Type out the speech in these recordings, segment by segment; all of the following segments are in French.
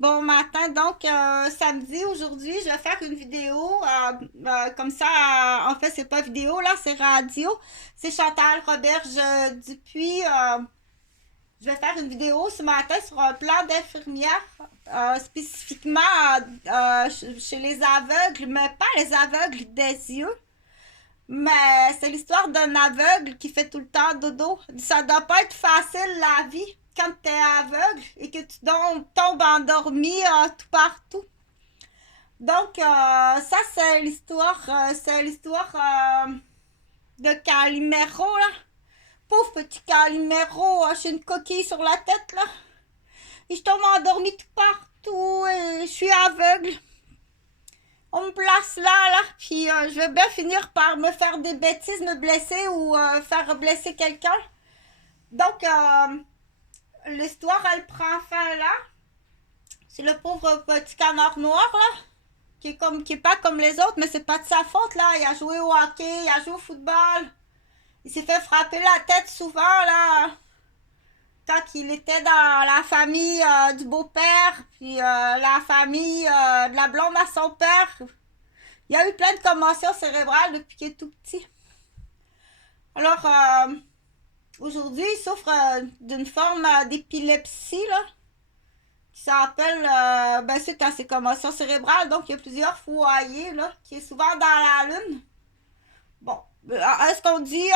Bon matin, donc samedi, aujourd'hui, je vais faire une vidéo, comme ça, en fait, c'est pas vidéo, là, c'est radio. C'est Chantal Roberge Dupuis. Je vais faire une vidéo ce matin sur un plan d'infirmière, spécifiquement chez les aveugles, mais pas les aveugles des yeux. Mais c'est l'histoire d'un aveugle qui fait tout le temps dodo. Ça doit pas être facile la vie quand t'es aveugle et que tu tombes endormi tout partout. Donc ça c'est l'histoire de Calimero là. Pauvre petit Calimero, j'ai une coquille sur la tête là. Et je tombe endormi tout partout et je suis aveugle. On me place là, puis je vais bien finir par me faire des bêtises, me blesser ou faire blesser quelqu'un. Donc, l'histoire, elle prend fin là. C'est le pauvre petit canard noir, là, qui est pas comme les autres, mais c'est pas de sa faute, là. Il a joué au hockey, il a joué au football. Il s'est fait frapper la tête souvent, là, quand il était dans la famille du beau-père, puis la famille de la blonde à son père. Il y a eu plein de commotions cérébrales depuis qu'il est tout petit. Alors, aujourd'hui, il souffre d'une forme d'épilepsie, là, qui s'appelle, c'est quand c'est commotion cérébrale, donc il y a plusieurs foyers, là, qui est souvent dans la lune. Bon, est-ce qu'on dit,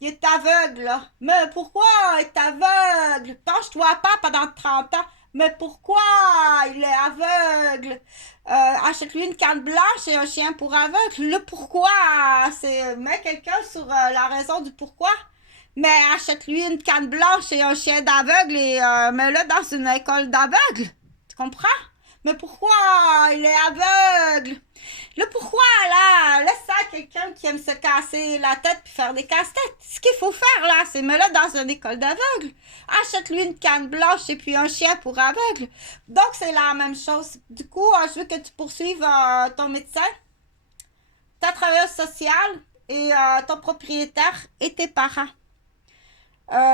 il est aveugle, là? Mais pourquoi il est aveugle? Penche-toi pas pendant 30 ans. Mais pourquoi il est aveugle? Achète-lui une canne blanche et un chien pour aveugle. Le pourquoi, c'est mets quelqu'un sur la raison du pourquoi. Mais achète-lui une canne blanche et un chien d'aveugle et mets-le dans une école d'aveugle. Tu comprends? Mais pourquoi il est aveugle? Le pourquoi, là, laisse ça à quelqu'un qui aime se casser la tête puis faire des casse-têtes. Ce qu'il faut faire, là, c'est mettre-le dans une école d'aveugle. Achète-lui une canne blanche et puis un chien pour aveugle. Donc, c'est la même chose. Du coup, je veux que tu poursuives ton médecin, ta travailleuse sociale et ton propriétaire et tes parents.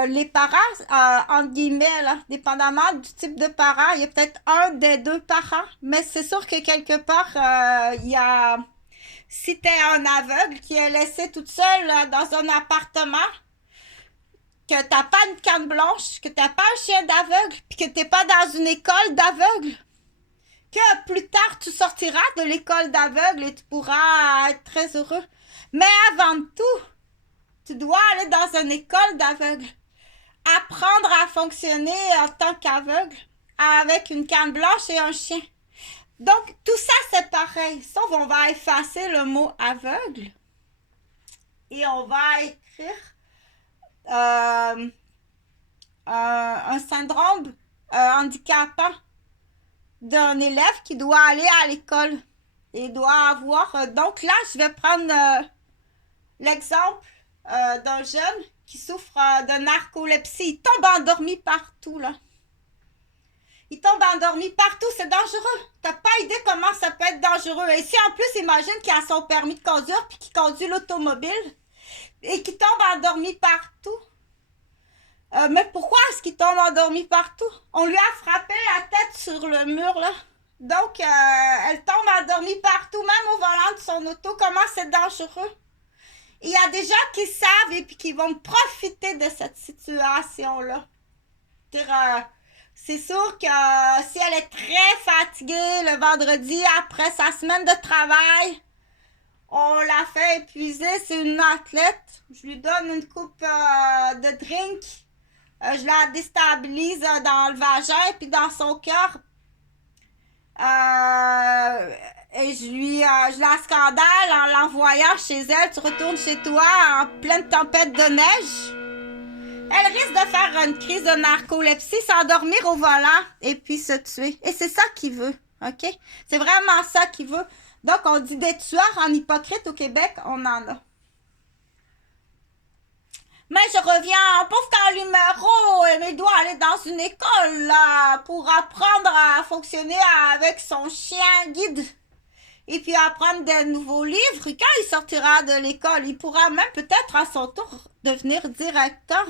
Les parents, entre guillemets, là, dépendamment du type de parent, il y a peut-être un des deux parents, mais c'est sûr que quelque part, il y a... Si t'es un aveugle qui est laissé toute seule dans un appartement, que t'as pas une canne blanche, que t'as pas un chien d'aveugle, puis que t'es pas dans une école d'aveugle, que plus tard tu sortiras de l'école d'aveugle et tu pourras être très heureux. Mais avant tout, tu dois aller dans une école d'aveugle. Apprendre à fonctionner en tant qu'aveugle avec une canne blanche et un chien. Donc, tout ça, c'est pareil. Sauf on va effacer le mot aveugle et on va écrire un syndrome handicapant d'un élève qui doit aller à l'école et doit avoir... donc là, je vais prendre l'exemple d'un jeune qui souffre de narcolepsie. Il tombe endormi partout, là. Il tombe endormi partout, c'est dangereux. T'as pas idée comment ça peut être dangereux. Et si en plus, imagine qu'il a son permis de conduire puis qu'il conduit l'automobile et qu'il tombe endormi partout. Mais pourquoi est-ce qu'il tombe endormi partout? On lui a frappé la tête sur le mur, là. Donc, elle tombe endormie partout, même au volant de son auto. Comment c'est dangereux? Il y a des gens qui savent et puis qui vont profiter de cette situation-là. C'est sûr que si elle est très fatiguée le vendredi après sa semaine de travail, on la fait épuiser, c'est une athlète. Je lui donne une coupe de drink. Je la déstabilise dans le vagin et puis dans son cœur. Et je la scandale en l'envoyant chez elle. Tu retournes chez toi en pleine tempête de neige. Elle risque de faire une crise de narcolepsie, s'endormir au volant et puis se tuer. Et c'est ça qu'il veut, ok? C'est vraiment ça qu'il veut. Donc, on dit des tueurs en hypocrite au Québec, on en a. Mais je reviens, pauvre Calimero, il doit aller dans une école là, pour apprendre à fonctionner avec son chien guide. Et puis apprendre des nouveaux livres. Quand il sortira de l'école, il pourra même peut-être à son tour devenir directeur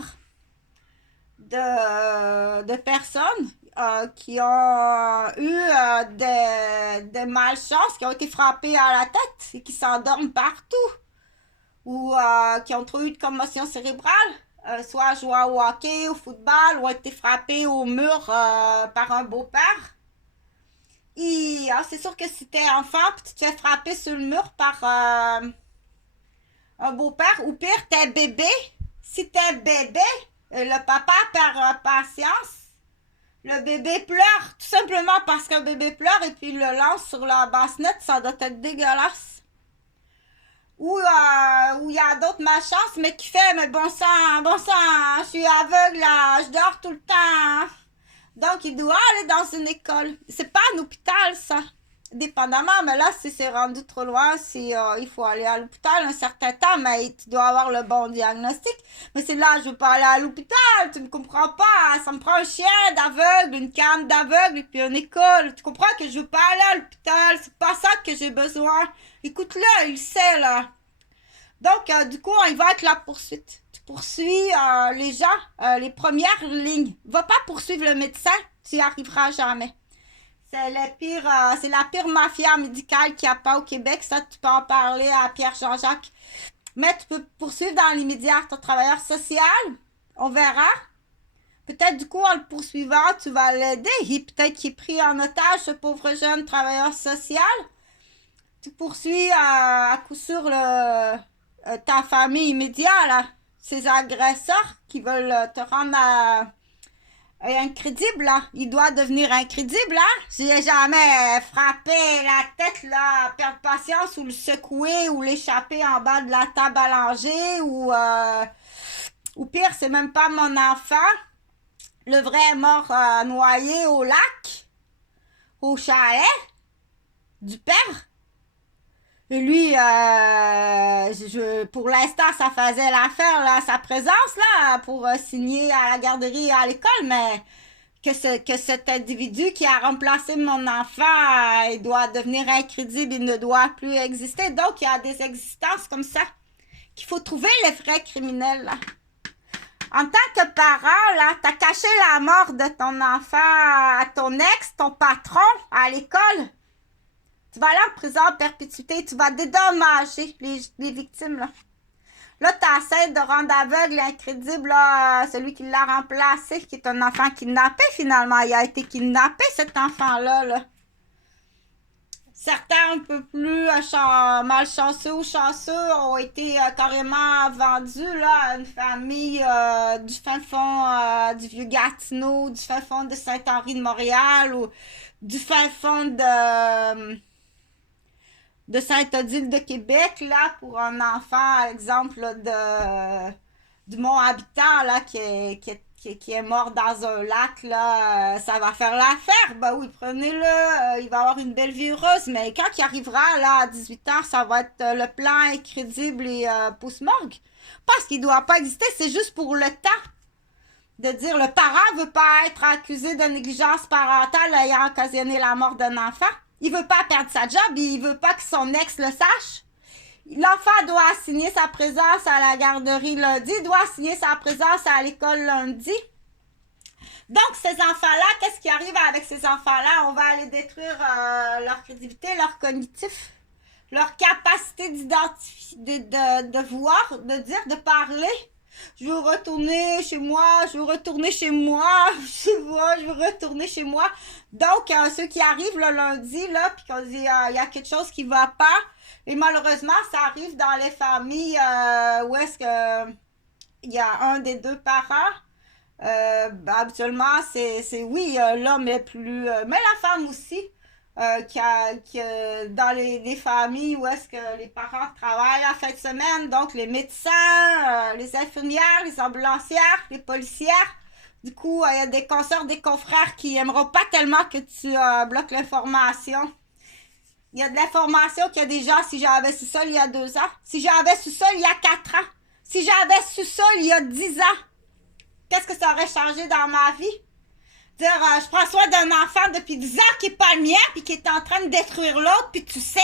de personnes. qui ont eu des malchances, qui ont été frappés à la tête et qui s'endorment partout, ou qui ont trop eu de commotion cérébrale, soit jouant au hockey, au football, ou ont été frappés au mur par un beau-père. Et c'est sûr que si t'es enfant puis tu te fais frapper sur le mur par un beau-père, ou pire, t'es bébé. Si t'es bébé, le papa perd patience. Le bébé pleure, tout simplement parce qu'un bébé pleure et puis il le lance sur la bassette, ça doit être dégueulasse. Ou il y a d'autres malchances, mais qui fait, mais bon sang, je suis aveugle là, je dors tout le temps. Donc, il doit aller dans une école. C'est pas un hôpital, ça. Dépendamment, mais là, si c'est rendu trop loin, si il faut aller à l'hôpital un certain temps, mais tu dois avoir le bon diagnostic. Mais c'est là, je veux pas aller à l'hôpital, tu me comprends pas. Ça me prend un chien d'aveugle, une canne d'aveugle et puis une école. Tu comprends que je veux pas aller à l'hôpital, c'est pas ça que j'ai besoin. Écoute-le, il sait, là. Donc, du coup, il va avec la poursuite. Tu poursuis les gens, les premières lignes. Va pas poursuivre le médecin, tu y arriveras jamais. C'est la pire mafia médicale qu'il n'y a pas au Québec. Ça, tu peux en parler à Pierre Jean-Jacques. Mais tu peux poursuivre dans l'immédiat ton travailleur social. On verra. Peut-être du coup, en le poursuivant, tu vas l'aider. Peut-être qu'il est pris en otage, ce pauvre jeune travailleur social. Tu poursuis à coup sûr ta famille immédiate, là. Ces agresseurs qui veulent te rendre incrédible, là. Il doit devenir incrédible, là. J'ai jamais frappé la tête, là, perdre patience ou le secouer ou l'échapper en bas de la table à langer ou pire, c'est même pas mon enfant. Le vrai est mort noyé au lac, au chalet du père. Et lui, pour l'instant, ça faisait l'affaire, là, sa présence, là, pour signer à la garderie et à l'école, mais que cet individu qui a remplacé mon enfant, il doit devenir incrédible, il ne doit plus exister. Donc, il y a des existences comme ça qu'il faut trouver les vrais criminels, là. En tant que parent, là, t'as caché la mort de ton enfant à ton ex, ton patron, à l'école. Tu vas aller en prison en perpétuité, tu vas dédommager les victimes, là. Là, tu essaies de rendre aveugle et incrédible là, celui qui l'a remplacé, qui est un enfant kidnappé, finalement. Il a été kidnappé, cet enfant-là, là. Certains un peu plus malchanceux ou chanceux ont été carrément vendus là, à une famille du fin fond du Vieux-Gatineau, du fin fond de Saint-Henri de Montréal ou du fin fond de Sainte-Odile de Québec, là, pour un enfant, exemple, là, du Mont-Habitant, là, qui est mort dans un lac, là, ça va faire l'affaire. Ben oui, prenez-le, il va avoir une belle vie heureuse, mais quand il arrivera, là, à 18 ans, ça va être le plan incrédible et pouce-morgue. Parce qu'il ne doit pas exister, c'est juste pour le temps de dire le parent ne veut pas être accusé de négligence parentale ayant occasionné la mort d'un enfant. Il veut pas perdre sa job, il veut pas que son ex le sache. L'enfant doit signer sa présence à la garderie lundi, doit signer sa présence à l'école lundi. Donc, ces enfants-là, qu'est-ce qui arrive avec ces enfants-là? On va aller détruire leur crédibilité, leur cognitif, leur capacité d'identifier, de voir, de dire, de parler. Je veux retourner chez moi, je veux retourner chez moi, je veux retourner chez moi. Donc, ceux qui arrivent le lundi, là, puis qu'on dit il y a quelque chose qui va pas, et malheureusement, ça arrive dans les familles où est-ce que il y a un des deux parents. Habituellement, c'est oui, l'homme est plus... mais la femme aussi. Dans les familles où est-ce que les parents travaillent la fin de semaine, donc les médecins, les infirmières, les ambulancières, les policières. Du coup, il y a des consoeurs, des confrères qui n'aimeront pas tellement que tu bloques l'information. Il y a de l'information qu'il y a des gens, si j'avais su ça il y a 2 ans, si j'avais su ça il y a 4 ans, si j'avais su ça il y a 10 ans, qu'est-ce que ça aurait changé dans ma vie? Dire, je prends soin d'un enfant depuis 10 ans qui n'est pas le mien, puis qui est en train de détruire l'autre, puis tu sais,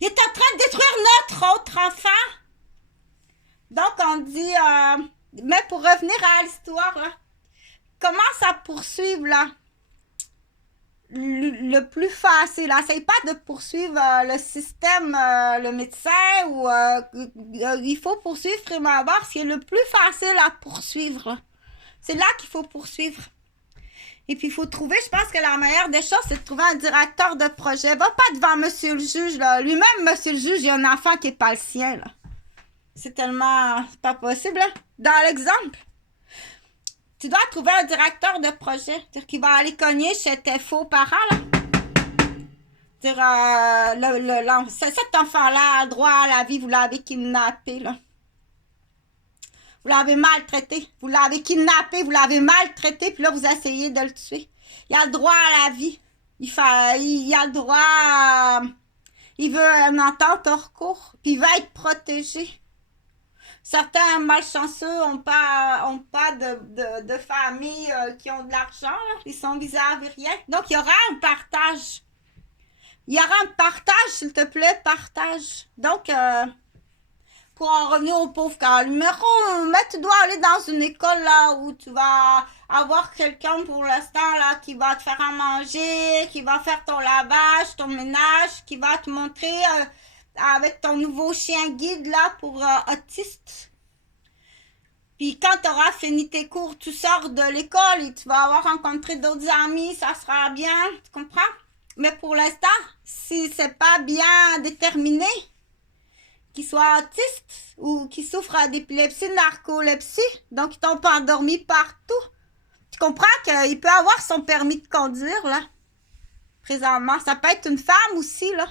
il est en train de détruire notre autre enfant. Donc, on dit, mais pour revenir à l'histoire, là, comment ça poursuivre, là? le plus facile. Essaye pas de poursuivre le système, le médecin, ou il faut poursuivre vraiment voir ce qui est le plus facile à poursuivre. C'est là qu'il faut poursuivre. Et puis, il faut trouver, je pense que la meilleure des choses, c'est de trouver un directeur de projet. Va pas devant monsieur le juge, là. Lui-même, monsieur le juge, il y a un enfant qui n'est pas le sien, là. C'est tellement... C'est pas possible, là. Dans l'exemple, tu dois trouver un directeur de projet. C'est-à-dire qu'il va aller cogner chez tes faux parents, là. C'est-à-dire, cet enfant-là a le droit à la vie, vous l'avez kidnappé, là. Vous l'avez maltraité, vous l'avez kidnappé, vous l'avez maltraité, puis là, vous essayez de le tuer. Il a le droit à la vie. Il a le droit il veut une entente hors cours, puis il va être protégé. Certains malchanceux n'ont pas de famille qui ont de l'argent, ils sont vis-à-vis rien. Donc, il y aura un partage. Il y aura un partage, s'il te plaît, partage. Donc, pour en revenir au pauvre cas numéro, mais tu dois aller dans une école là où tu vas avoir quelqu'un pour l'instant là qui va te faire à manger, qui va faire ton lavage, ton ménage, qui va te montrer avec ton nouveau chien guide là pour autistes. Puis quand tu auras fini tes cours, tu sors de l'école et tu vas avoir rencontré d'autres amis, ça sera bien, tu comprends? Mais pour l'instant, si c'est pas bien déterminé, qu'ils soient autistes ou qu'ils souffrent d'épilepsie, narcolepsie, donc ils t'ont pas endormi partout. Tu comprends qu'il peut avoir son permis de conduire, là, présentement. Ça peut être une femme aussi, là,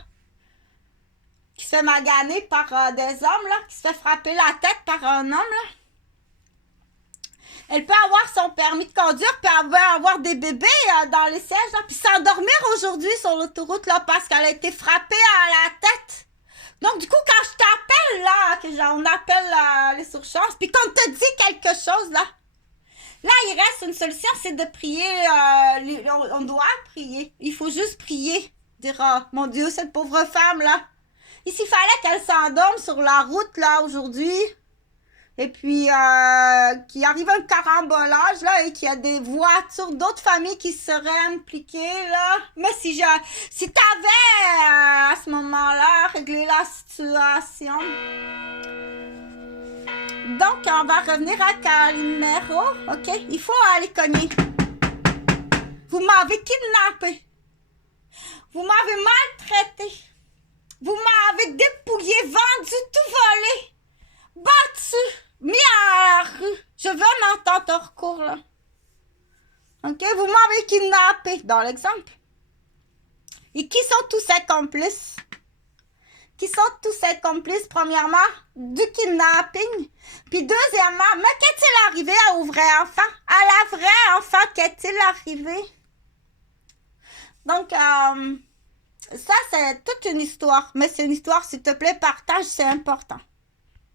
qui se fait maganer par des hommes, là, qui se fait frapper la tête par un homme, là. Elle peut avoir son permis de conduire, puis elle peut avoir des bébés dans les sièges, là, puis s'endormir aujourd'hui sur l'autoroute, là, parce qu'elle a été frappée à la tête. Donc, du coup, quand je t'appelle, là, on appelle les surchances, puis qu'on te dit quelque chose, là, il reste une solution, c'est de prier. On doit prier. Il faut juste prier. Dire, oh, mon Dieu, cette pauvre femme, là. Ici, il fallait qu'elle s'endorme sur la route, là, aujourd'hui. Et puis, qu'il arrive un carambolage, là, et qu'il y a des voitures d'autres familles qui seraient impliquées, là. Mais si t'avais, à ce moment-là, réglé la situation. Donc, on va revenir à Calimero, OK? Il faut aller cogner. Vous m'avez kidnappé. Vous m'avez maltraité. Vous m'avez dépouillé, vendu, tout volé. Battu. Mis à la rue. Je veux une entente hors cours, là. OK? Vous m'avez kidnappé, dans l'exemple. Et qui sont tous ces complices? Qui sont tous ces complices, premièrement, du kidnapping? Puis deuxièmement, mais qu'est-il arrivé au vrai enfant? À la vraie enfant, qu'est-il arrivé? Donc, ça, c'est toute une histoire. Mais c'est une histoire, s'il te plaît, partage, c'est important.